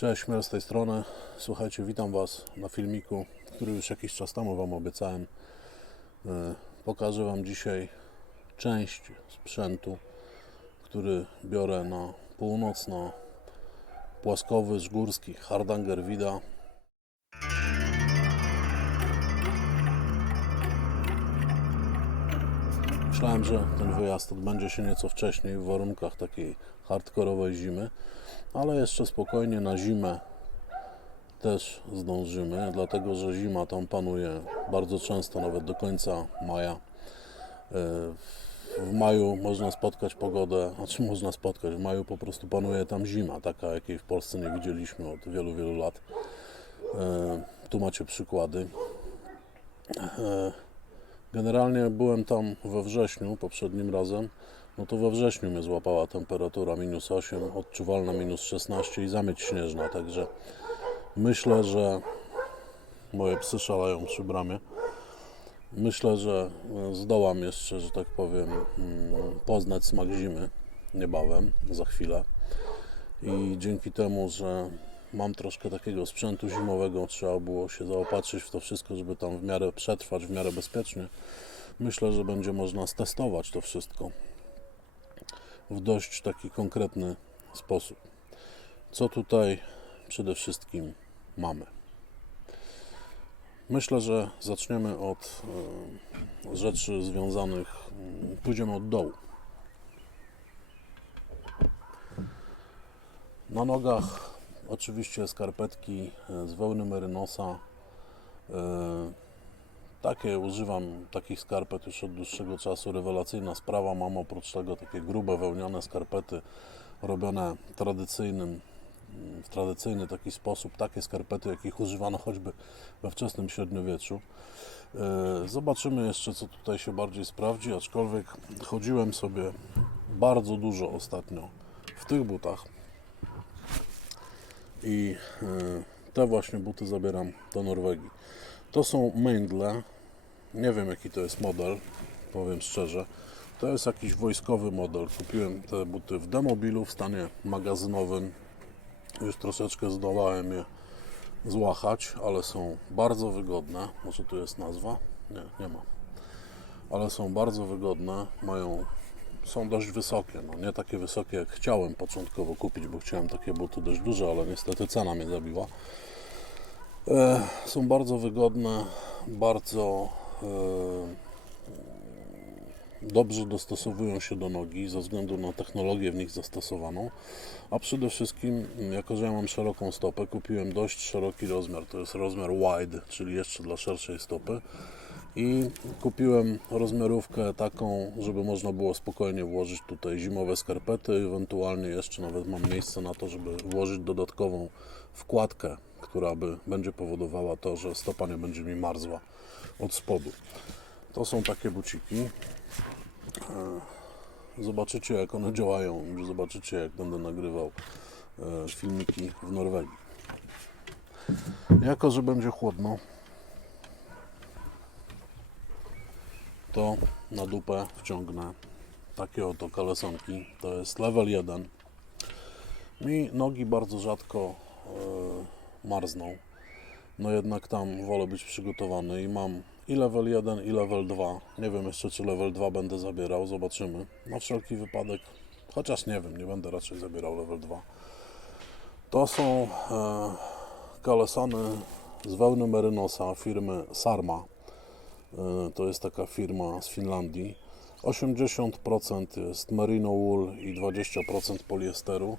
Cześć, Śmiel z tej strony. Słuchajcie, witam Was na filmiku, który już jakiś czas temu Wam obiecałem. E, Pokażę Wam dzisiaj część sprzętu, który biorę na północno płaskowy, żgórski Hardanger Vida. Myślałem, że ten wyjazd odbędzie się nieco wcześniej w warunkach takiej hardkorowej zimy, ale jeszcze spokojnie na zimę też zdążymy, dlatego że zima tam panuje bardzo często, nawet do końca maja. E, W maju można spotkać pogodę, znaczy można spotkać, w maju po prostu panuje tam zima, taka jakiej w Polsce nie widzieliśmy od wielu, wielu lat. E, Tu macie przykłady. Generalnie byłem tam we wrześniu, poprzednim razem. No to we wrześniu mnie złapała temperatura minus 8, odczuwalna minus 16 i zamieć śnieżna, także myślę, że moje psy szaleją przy bramie. Myślę, że e, zdołam jeszcze, że tak powiem, mm, poznać smak zimy niebawem, za chwilę. I dzięki temu, że mam troszkę takiego sprzętu zimowego, trzeba było się zaopatrzyć w to wszystko, żeby tam w miarę przetrwać, w miarę bezpiecznie. Myślę, że będzie można stestować to wszystko w dość taki konkretny sposób. Co tutaj przede wszystkim mamy? Myślę, że zaczniemy od e, rzeczy związanych, mm, pójdziemy od dołu. Na nogach oczywiście skarpetki e, z wełny merynosa. E, Takie używam takich skarpet już od dłuższego czasu. Rewelacyjna sprawa. Mam oprócz tego takie grube wełniane skarpety robione tradycyjnym, w tradycyjny taki sposób. Takie skarpety, jakich używano choćby we wczesnym średniowieczu. E, Zobaczymy jeszcze, co tutaj się bardziej sprawdzi, aczkolwiek chodziłem sobie bardzo dużo ostatnio w tych butach i e, te właśnie buty zabieram do Norwegii. To są Mendle. Nie wiem jaki to jest model, powiem szczerze. To jest jakiś wojskowy model. Kupiłem te buty w demobilu w stanie magazynowym. Już troszeczkę zdołałem je złachać, ale są bardzo wygodne. Może tu jest nazwa? Nie, nie ma. Ale są bardzo wygodne. Mają są dość wysokie. No, nie takie wysokie jak chciałem początkowo kupić, bo chciałem takie buty dość duże, ale niestety cena mnie zabiła. E, są bardzo wygodne, bardzo e, dobrze dostosowują się do nogi ze względu na technologię w nich zastosowaną. A przede wszystkim, jako że ja mam szeroką stopę, kupiłem dość szeroki rozmiar. To jest rozmiar wide, czyli jeszcze dla szerszej stopy i kupiłem rozmiarówkę taką, żeby można było spokojnie włożyć tutaj zimowe skarpety, ewentualnie jeszcze nawet mam miejsce na to, żeby włożyć dodatkową wkładkę, która by będzie powodowała to, że stopa nie będzie mi marzła od spodu. To są takie buciki. E, Zobaczycie jak one działają, zobaczycie jak będę nagrywał e, filmiki w Norwegii. Jako, że będzie chłodno, to na dupę wciągnę takie oto kalesonki. To jest level 1. Mi nogi bardzo rzadko e, marzną. No jednak tam wolę być przygotowany i mam i level 1 i level 2. Nie wiem jeszcze czy level 2 będę zabierał, zobaczymy. Na wszelki wypadek, chociaż nie wiem, nie będę raczej zabierał level 2. To są e, kalesony z wełny merynosa firmy Sarma. E, To jest taka firma z Finlandii. 80% jest merino wool i 20% poliesteru.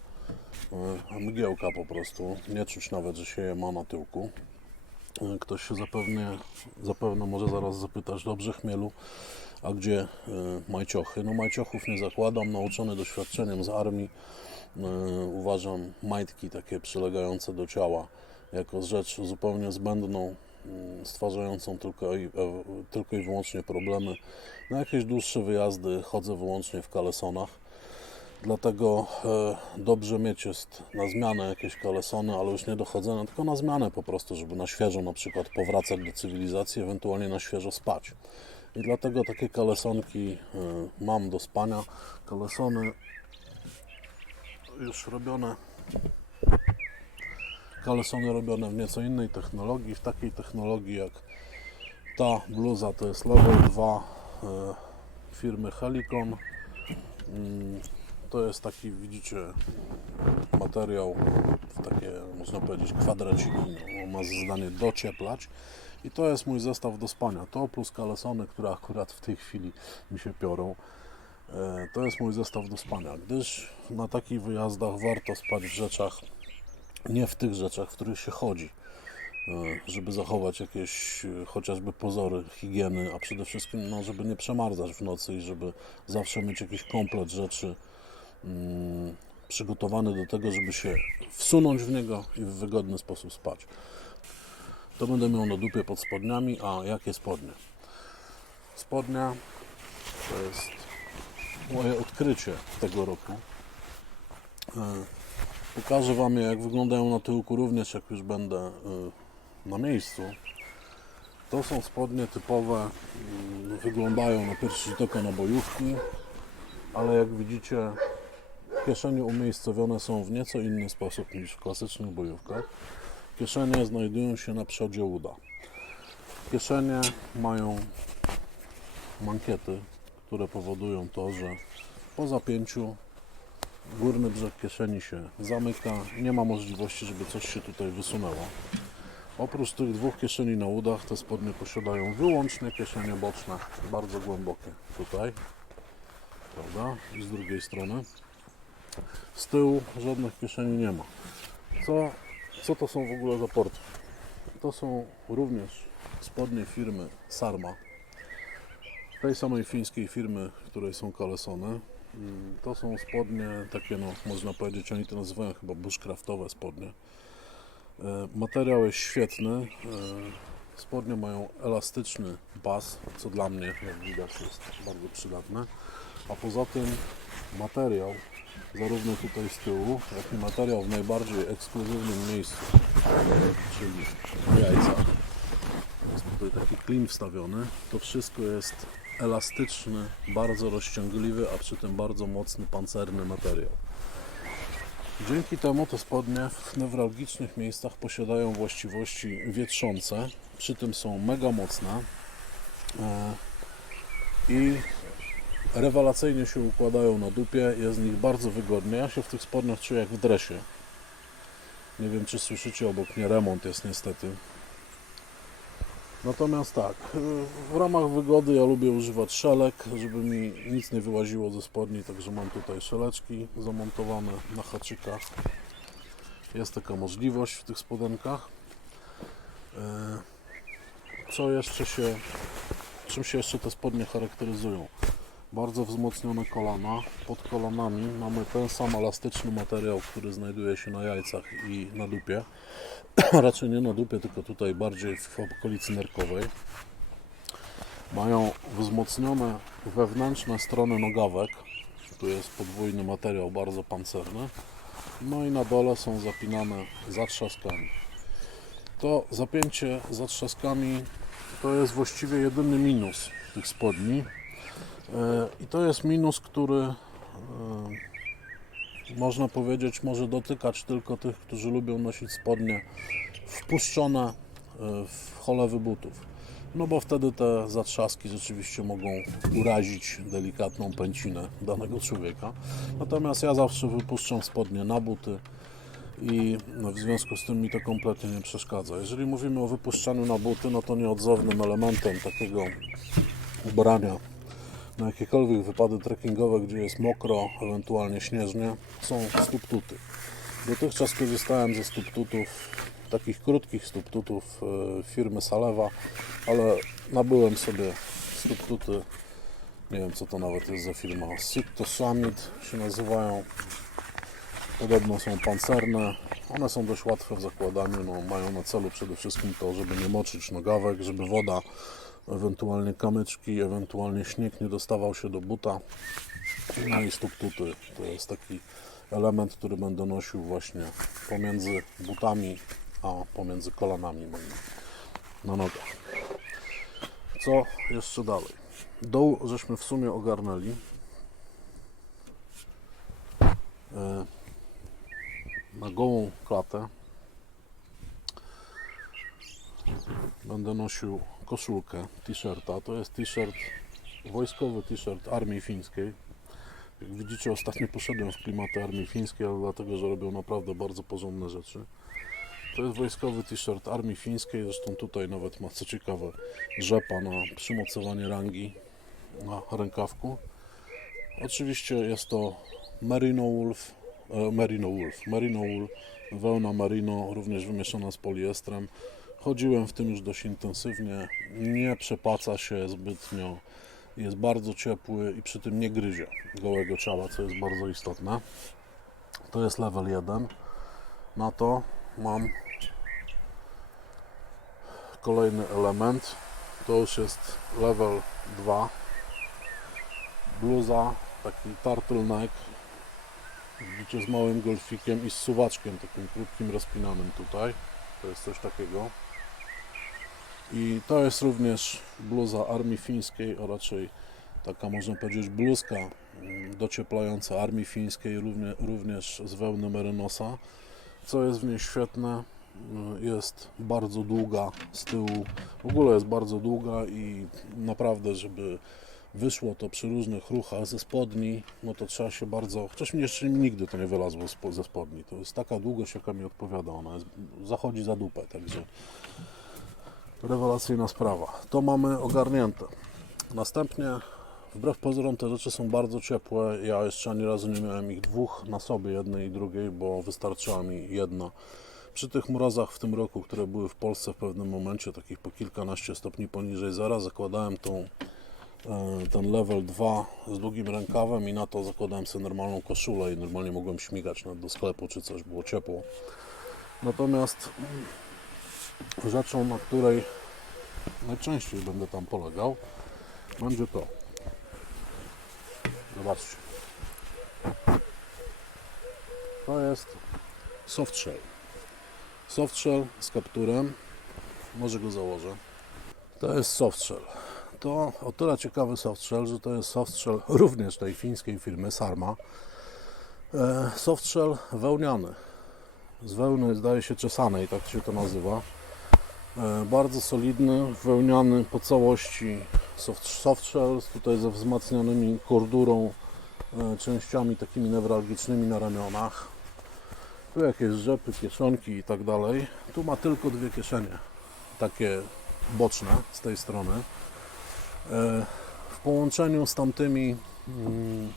E, Mgiełka po prostu. Nie czuć nawet, że się je ma na tyłku. E, Ktoś się zapewne, zapewne może zaraz zapytać, dobrze chmielu, a gdzie majciochy? No majciochów nie zakładam, nauczony doświadczeniem z armii. Uważam majtki takie przylegające do ciała jako rzecz zupełnie zbędną, stwarzającą tylko i, e, tylko i wyłącznie problemy. Na jakieś dłuższe wyjazdy chodzę wyłącznie w kalesonach. Dlatego e, dobrze mieć jest na zmianę jakieś kalesony, ale już nie dochodzone, tylko na zmianę po prostu, żeby na świeżo na przykład powracać do cywilizacji, ewentualnie na świeżo spać. I dlatego takie kalesonki e, mam do spania. Kalesony już robione kalesony robione w nieco innej technologii, w takiej technologii jak ta bluza to jest level 2 e, firmy Helicon. Mm, To jest taki, widzicie, materiał w takie, można powiedzieć, kwadraciki. No, on ma za zadanie docieplać. I to jest mój zestaw do spania. To plus kalesony, które akurat w tej chwili mi się piorą. E, To jest mój zestaw do spania, gdyż na takich wyjazdach warto spać w rzeczach, nie w tych rzeczach, w których się chodzi, e, żeby zachować jakieś e, chociażby pozory higieny, a przede wszystkim, no, żeby nie przemarzać w nocy i żeby zawsze mieć jakiś komplet rzeczy mm, przygotowany do tego, żeby się wsunąć w niego i w wygodny sposób spać. To będę miał na dupie pod spodniami, a jakie spodnie? Spodnia to jest moje odkrycie tego roku. Pokażę Wam je, jak wyglądają na tyłku, również jak już będę e, na miejscu. To są spodnie typowe, mm, wyglądają na pierwszy rzut oka na bojówki, ale jak widzicie, kieszenie umiejscowione są w nieco inny sposób niż w klasycznych bojówkach. Kieszenie znajdują się na przodzie uda. Kieszenie mają mankiety, które powodują to, że po zapięciu górny brzeg kieszeni się zamyka, nie ma możliwości, żeby coś się tutaj wysunęło. Oprócz tych dwóch kieszeni na udach, te spodnie posiadają wyłącznie kieszenie boczne, bardzo głębokie tutaj, prawda? I z drugiej strony. Z tyłu żadnych kieszeni nie ma. Co, co to są w ogóle za porty? To są również spodnie firmy Sarma, tej samej fińskiej firmy, w której są kalesony. Mm, To są spodnie takie, no, można powiedzieć, oni to nazywają chyba bushcraftowe spodnie. E, Materiał jest świetny. e, Spodnie mają elastyczny pas, co dla mnie, jak widać, jest bardzo przydatne. A poza tym materiał, zarówno tutaj z tyłu, jak i materiał w najbardziej ekskluzywnym miejscu, czyli w jajcach. Jest tutaj taki klim wstawiony. To wszystko jest elastyczny, bardzo rozciągliwy, a przy tym bardzo mocny, pancerny materiał. Dzięki temu te spodnie w newralgicznych miejscach posiadają właściwości wietrzące, przy tym są mega mocne e, i rewelacyjnie się układają na dupie, jest w nich bardzo wygodnie. Ja się w tych spodniach czuję jak w dresie. Nie wiem, czy słyszycie, obok mnie remont jest niestety. Natomiast tak, w ramach wygody ja lubię używać szelek, żeby mi nic nie wyłaziło ze spodni, także mam tutaj szeleczki zamontowane na haczykach. Jest taka możliwość w tych spodenkach. Y, Co jeszcze się, czym się jeszcze te spodnie charakteryzują? Bardzo wzmocnione kolana. Pod kolanami mamy ten sam elastyczny materiał, który znajduje się na jajcach i na dupie. Raczej nie na dupie, tylko tutaj bardziej w okolicy nerkowej. Mają wzmocnione wewnętrzne strony nogawek. Tu jest podwójny materiał, bardzo pancerny. No i na dole są zapinane zatrzaskami. To zapięcie zatrzaskami to jest właściwie jedyny minus tych spodni. E, I to jest minus, który e, można powiedzieć może dotykać tylko tych, którzy lubią nosić spodnie wpuszczone e, w cholewy butów. No bo wtedy te zatrzaski rzeczywiście mogą urazić delikatną pęcinę danego człowieka. Natomiast ja zawsze wypuszczam spodnie na buty i w związku z tym mi to kompletnie nie przeszkadza. Jeżeli mówimy o wypuszczaniu na buty, no to nieodzownym elementem takiego ubrania na jakiekolwiek wypady trekkingowe, gdzie jest mokro, ewentualnie śnieżnie, są stuptuty. Dotychczas korzystałem ze stuptutów, takich krótkich stuptutów e, firmy Salewa, ale nabyłem sobie stuptuty, nie wiem co to nawet jest za firma, Sitto Summit się nazywają. Podobno są pancerne, one są dość łatwe w zakładaniu, no, mają na celu przede wszystkim to, żeby nie moczyć nogawek, żeby woda, ewentualnie kamyczki, ewentualnie śnieg nie dostawał się do buta. No i stuptuty to jest taki element, który będę nosił właśnie pomiędzy butami, a pomiędzy kolanami na nogach. Co jeszcze dalej? Dół żeśmy w sumie ogarnęli. E, Na gołą klatę będę nosił koszulkę, t-shirta. To jest t-shirt, wojskowy t-shirt armii fińskiej. Jak widzicie, ostatnio poszedłem w klimaty armii fińskiej, ale dlatego, że robią naprawdę bardzo porządne rzeczy. To jest wojskowy t-shirt armii fińskiej, zresztą tutaj nawet ma co ciekawe rzepa na przymocowanie rangi na rękawku. Oczywiście jest to Merino Wolf, e, Merino Wolf, Merino Wool, wełna Merino, również wymieszana z poliestrem. Chodziłem w tym już dość intensywnie, nie przepaca się zbytnio, jest bardzo ciepły i przy tym nie gryzie gołego ciała, co jest bardzo istotne. To jest level 1. Na to mam kolejny element. To już jest level 2. Bluza, taki turtleneck. Widzicie z małym golfikiem i z suwaczkiem takim krótkim, rozpinanym tutaj. To jest coś takiego. I to jest również bluza armii fińskiej, a raczej taka można powiedzieć bluzka mm, docieplająca armii fińskiej, równie, również z wełny merynosa. Co jest w niej świetne, y, jest bardzo długa z tyłu. W ogóle jest bardzo długa i naprawdę, żeby wyszło to przy różnych ruchach ze spodni, no to trzeba się bardzo, chociaż mi jeszcze nigdy to nie wylazło ze spodni. To jest taka długość, jaka mi odpowiada. Ona jest, zachodzi za dupę, także rewelacyjna sprawa. To mamy ogarnięte. Następnie, wbrew pozorom, te rzeczy są bardzo ciepłe. Ja jeszcze ani razu nie miałem ich dwóch na sobie, jednej i drugiej, bo wystarczyła mi jedna. Przy tych mrozach w tym roku, które były w Polsce w pewnym momencie, takich po kilkanaście stopni poniżej zera, zakładałem tą, e, ten level 2 z długim rękawem i na to zakładałem sobie normalną koszulę i normalnie mogłem śmigać do sklepu czy coś, było ciepło. Natomiast rzeczą, na której najczęściej będę tam polegał, będzie to. Zobaczcie. To jest softshell. Softshell z kapturem. Może go założę. To jest softshell. To o tyle ciekawy softshell, że to jest softshell również tej fińskiej firmy Sarma. E, Softshell wełniany. Z wełny zdaje się czesanej, tak się to nazywa. E, Bardzo solidny, wełniany po całości soft, soft shells, tutaj ze wzmacnianymi kordurą, e, częściami takimi newralgicznymi na ramionach. Tu jakieś rzepy, kieszonki i tak dalej. Tu ma tylko dwie kieszenie, takie boczne z tej strony. E, W połączeniu z tamtymi mm,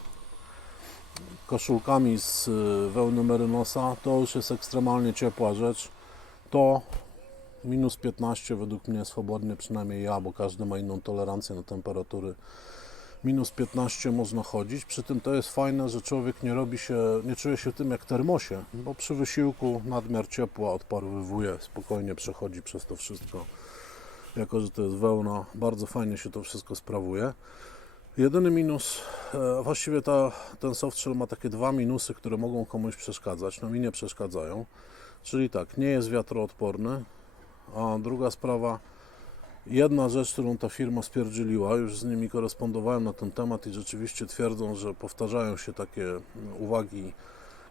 koszulkami z wełny merynosa to już jest ekstremalnie ciepła rzecz. To minus 15 według mnie swobodnie, przynajmniej ja, bo każdy ma inną tolerancję na temperatury. Minus 15 można chodzić, przy tym to jest fajne, że człowiek nie robi się, nie czuje się tym jak termosie, bo przy wysiłku nadmiar ciepła odparowywuje, spokojnie przechodzi przez to wszystko. Jako, że to jest wełna, bardzo fajnie się to wszystko sprawuje. Jedyny minus, e, właściwie ta, ten softshell ma takie dwa minusy, które mogą komuś przeszkadzać, no mi nie przeszkadzają. Czyli tak, nie jest wiatroodporny, a druga sprawa, jedna rzecz, którą ta firma spierdzieliła, już z nimi korespondowałem na ten temat i rzeczywiście twierdzą, że powtarzają się takie uwagi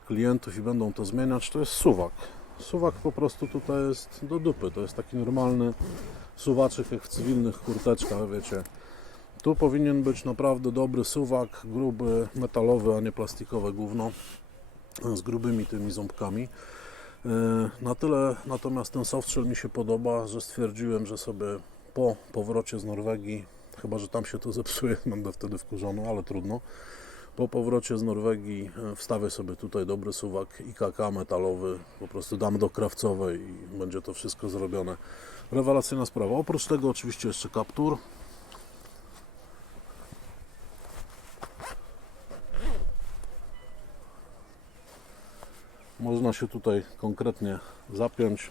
klientów i będą to zmieniać, to jest suwak. Suwak po prostu tutaj jest do dupy, to jest taki normalny suwaczek jak w cywilnych kurteczkach, wiecie. Tu powinien być naprawdę dobry suwak, gruby, metalowy, a nie plastikowe gówno z grubymi tymi ząbkami. E, Na tyle natomiast ten softshell mi się podoba, że stwierdziłem, że sobie po powrocie z Norwegii, chyba że tam się to zepsuje, będę wtedy wkurzony, ale trudno. Po powrocie z Norwegii e, wstawię sobie tutaj dobry suwak IKK metalowy, po prostu dam do krawcowej i będzie to wszystko zrobione. Rewelacyjna sprawa. Oprócz tego oczywiście jeszcze kaptur. Można się tutaj konkretnie zapiąć.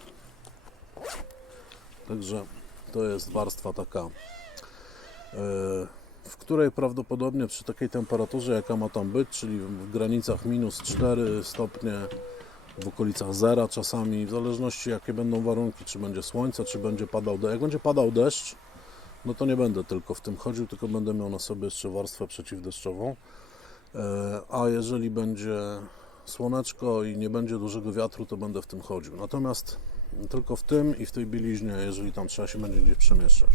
Także to jest warstwa taka, e, w której prawdopodobnie przy takiej temperaturze, jaka ma tam być, czyli w granicach minus 4 stopnie, w okolicach zera czasami, w zależności jakie będą warunki, czy będzie słońce, czy będzie padał deszcz. Jak będzie padał deszcz, no to nie będę tylko w tym chodził, tylko będę miał na sobie jeszcze warstwę przeciwdeszczową. E, A jeżeli będzie słoneczko i nie będzie dużego wiatru, to będę w tym chodził. Natomiast tylko w tym i w tej bieliźnie, jeżeli tam trzeba się będzie gdzieś przemieszczać.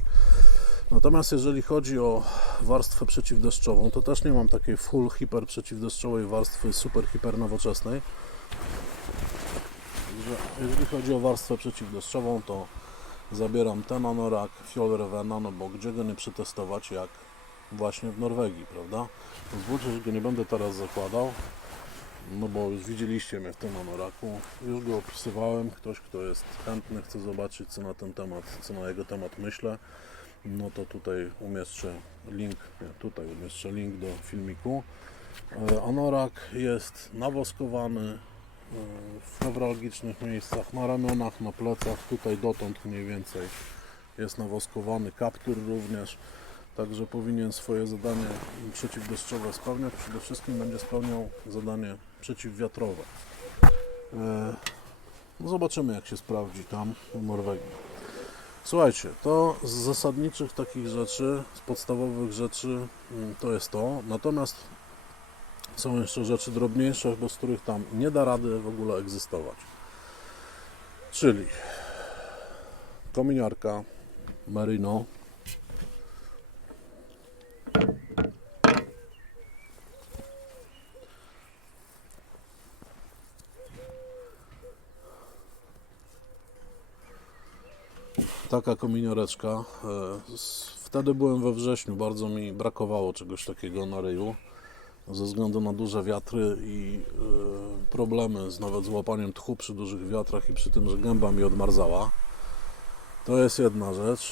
Natomiast jeżeli chodzi o warstwę przeciwdeszczową, to też nie mam takiej full hiper przeciwdeszczowej warstwy super hiper nowoczesnej. Jeżeli chodzi o warstwę przeciwdeszczową, to zabieram ten anorak Fjol Revena, no bo gdzie go nie przetestować jak właśnie w Norwegii, prawda? Że go nie będę teraz zakładał, no bo już widzieliście mnie w tym anoraku, już go opisywałem, ktoś kto jest chętny, chce zobaczyć co na ten temat, co na jego temat myślę, no to tutaj umieszczę link, nie, tutaj umieszczę link do filmiku. E, Anorak jest nawoskowany e, w newralgicznych miejscach, na ramionach, na plecach, tutaj dotąd mniej więcej jest nawoskowany, kaptur również, także powinien swoje zadanie przeciwdeszczowe spełniać, przede wszystkim będzie spełniał zadanie przeciwwiatrowe. E, No zobaczymy jak się sprawdzi tam w Norwegii. Słuchajcie, to z zasadniczych takich rzeczy, z podstawowych rzeczy mm, to jest to. Natomiast są jeszcze rzeczy drobniejsze, bez których tam nie da rady w ogóle egzystować. Czyli kominiarka Merino. Taka kominiareczka. E, Wtedy byłem we wrześniu, bardzo mi brakowało czegoś takiego na ryju ze względu na duże wiatry i e, problemy z nawet z łapaniem tchu przy dużych wiatrach i przy tym, że gęba mi odmarzała. To jest jedna rzecz.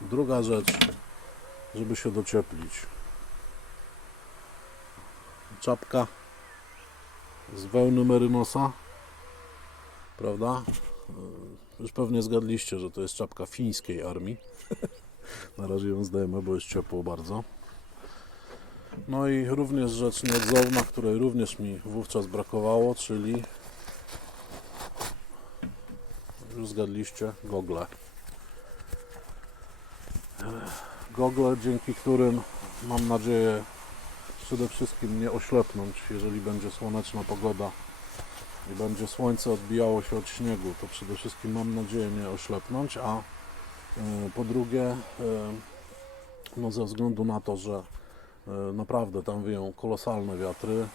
Druga rzecz, żeby się docieplić. Czapka z wełny merynosa, prawda? E, Już pewnie zgadliście, że to jest czapka fińskiej armii. Na razie ją zdejmę, bo jest ciepło bardzo. No i również rzecz nieodzowna, której również mi wówczas brakowało, czyli już zgadliście, gogle. Gogle, dzięki którym mam nadzieję przede wszystkim nie oślepnąć, jeżeli będzie słoneczna pogoda i będzie słońce odbijało się od śniegu, to przede wszystkim mam nadzieję nie oślepnąć, a e, po drugie, e, no ze względu na to, że e, naprawdę tam wyją kolosalne wiatry,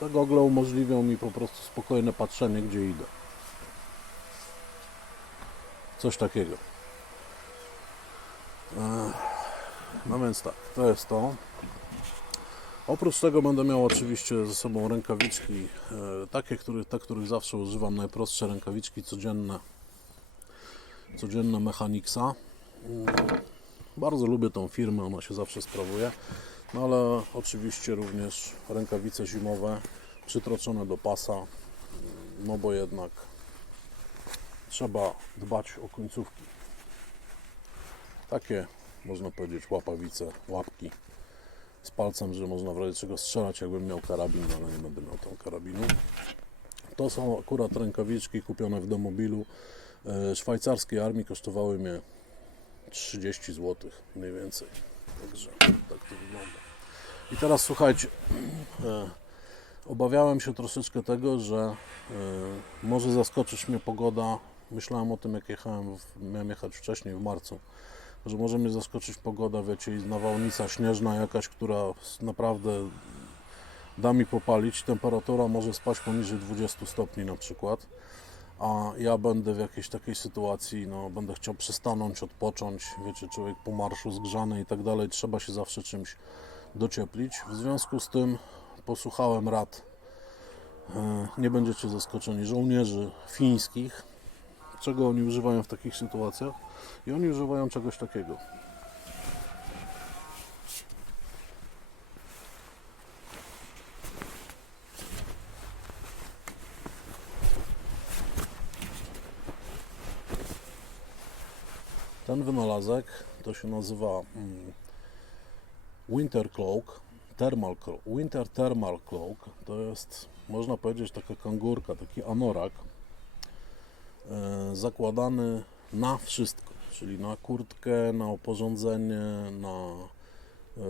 te gogle umożliwią mi po prostu spokojne patrzenie, gdzie idę. Coś takiego. No więc tak, to jest to. Oprócz tego będę miał oczywiście ze sobą rękawiczki, e, takie, których, te, których zawsze używam, najprostsze rękawiczki codzienne, codzienne Mechaniksa. Mm, Bardzo lubię tą firmę, ona się zawsze sprawuje, no ale oczywiście również rękawice zimowe przytroczone do pasa, mm, no bo jednak trzeba dbać o końcówki. Takie, można powiedzieć, łapawice, łapki z palcem, że można w razie czego strzelać, jakbym miał karabin, ale nie będę miał tam karabinu. To są akurat rękawiczki kupione w Domobilu e, szwajcarskiej armii, kosztowały mnie 30 zł mniej więcej. Także tak to wygląda. I teraz słuchajcie, e, obawiałem się troszeczkę tego, że e, może zaskoczyć mnie pogoda. Myślałem o tym, jak jechałem, miałem jechać wcześniej w marcu że może mnie zaskoczyć pogoda, wiecie, i nawałnica śnieżna jakaś, która naprawdę da mi popalić. Temperatura może spaść poniżej 20 stopni na przykład, a ja będę w jakiejś takiej sytuacji, no będę chciał przystanąć, odpocząć, wiecie, człowiek po marszu zgrzany i tak dalej, trzeba się zawsze czymś docieplić. W związku z tym posłuchałem rad, e, nie będziecie zaskoczeni, żołnierzy fińskich, czego oni używają w takich sytuacjach i oni używają czegoś takiego. Ten wynalazek to się nazywa mm, Winter Cloak, Thermal Cloak. Winter Thermal Cloak to jest, można powiedzieć, taka kangurka, taki anorak, zakładany na wszystko, czyli na kurtkę, na oporządzenie, na e,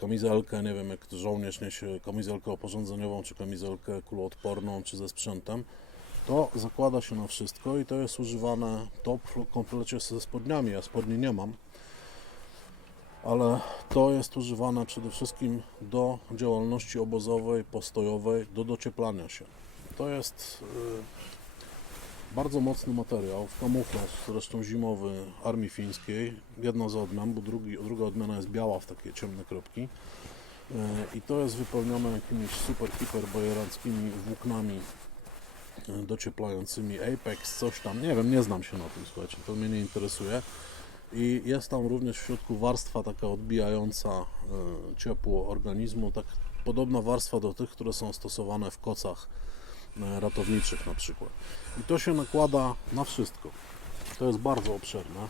kamizelkę, nie wiem jak żołnierz niesie kamizelkę oporządzeniową, czy kamizelkę kuloodporną, czy ze sprzętem, to zakłada się na wszystko i to jest używane to w komplecie ze spodniami. Ja spodni nie mam, ale to jest używane przede wszystkim do działalności obozowej, postojowej, do docieplania się. To jest y, bardzo mocny materiał, w kamuflaż, zresztą zimowy armii fińskiej. Jedna z odmian, bo drugi, druga odmiana jest biała w takie ciemne kropki. Y, I to jest wypełnione jakimiś super hiper włóknami y, docieplającymi Apex, coś tam, nie wiem, nie znam się na tym, słuchajcie, to mnie nie interesuje. I jest tam również w środku warstwa taka odbijająca e, ciepło organizmu, tak podobna warstwa do tych, które są stosowane w kocach e, ratowniczych na przykład. I to się nakłada na wszystko. To jest bardzo obszerne.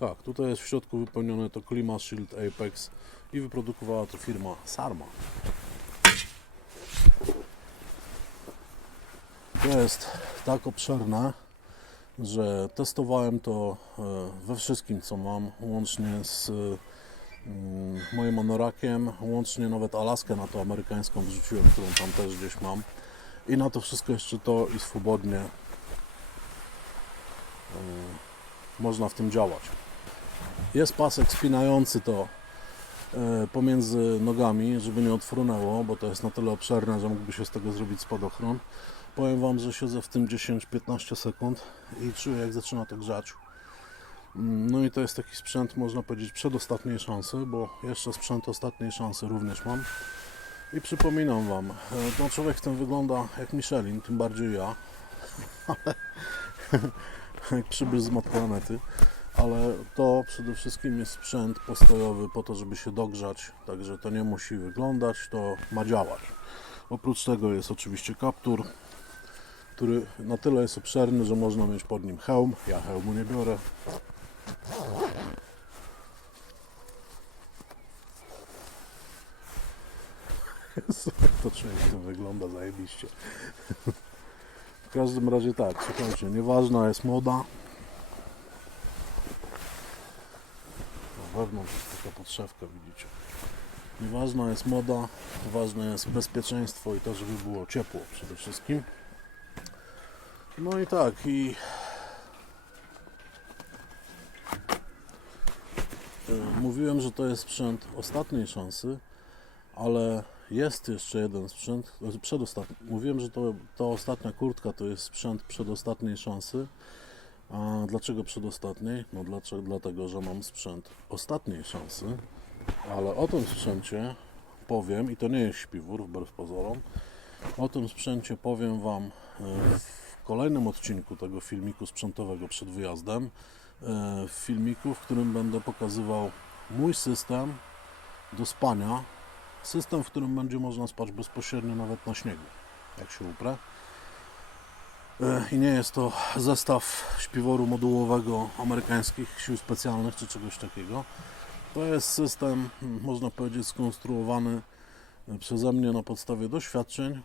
Tak, tutaj jest w środku wypełnione to Klima Shield Apex i wyprodukowała to firma Sarma. To jest tak obszerne, że testowałem to e, we wszystkim, co mam, łącznie z mm, moim anorakiem, łącznie nawet Alaskę na to amerykańską wrzuciłem, którą tam też gdzieś mam. I na to wszystko jeszcze to i swobodnie e, można w tym działać. Jest pasek spinający to e, pomiędzy nogami, żeby nie odfrunęło, bo to jest na tyle obszerne, że mógłby się z tego zrobić spadochron. Powiem Wam, że siedzę w tym 10-15 sekund i czuję jak zaczyna to grzać. Mm, No i to jest taki sprzęt, można powiedzieć, przedostatniej szansy, bo jeszcze sprzęt ostatniej szansy również mam. I przypominam Wam, e, no człowiek w tym wygląda jak Michelin, tym bardziej ja, ale jak przybysz z mat planety, ale to przede wszystkim jest sprzęt postojowy po to, żeby się dogrzać, także to nie musi wyglądać, to ma działać. Oprócz tego jest oczywiście kaptur, który na tyle jest obszerny, że można mieć pod nim hełm. Ja hełmu nie biorę. To człowiek to wygląda zajebiście. W każdym razie tak, słuchajcie, nieważna jest moda. No, wewnątrz jest taka podszewka, widzicie. Nieważna jest moda, ważne jest bezpieczeństwo i to, żeby było ciepło przede wszystkim. No i tak, i y, mówiłem, że to jest sprzęt ostatniej szansy, ale jest jeszcze jeden sprzęt, znaczy przedostatni. Mówiłem, że to, to ostatnia kurtka to jest sprzęt przedostatniej szansy. A dlaczego przedostatniej? No dlaczego? Dlatego, że mam sprzęt ostatniej szansy, ale o tym sprzęcie powiem, i to nie jest śpiwór, wbrew pozorom, o tym sprzęcie powiem Wam e, w kolejnym odcinku tego filmiku sprzętowego przed wyjazdem. E, filmiku, w którym będę pokazywał mój system do spania. System, w którym będzie można spać bezpośrednio nawet na śniegu, jak się uprę. E, I nie jest to zestaw śpiworu modułowego amerykańskich sił specjalnych czy czegoś takiego. To jest system, można powiedzieć, skonstruowany przeze mnie na podstawie doświadczeń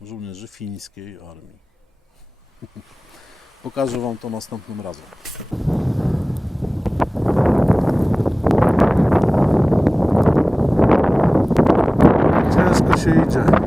żołnierzy fińskiej armii. Pokażę Wam to następnym razem. Ciężko się idzie.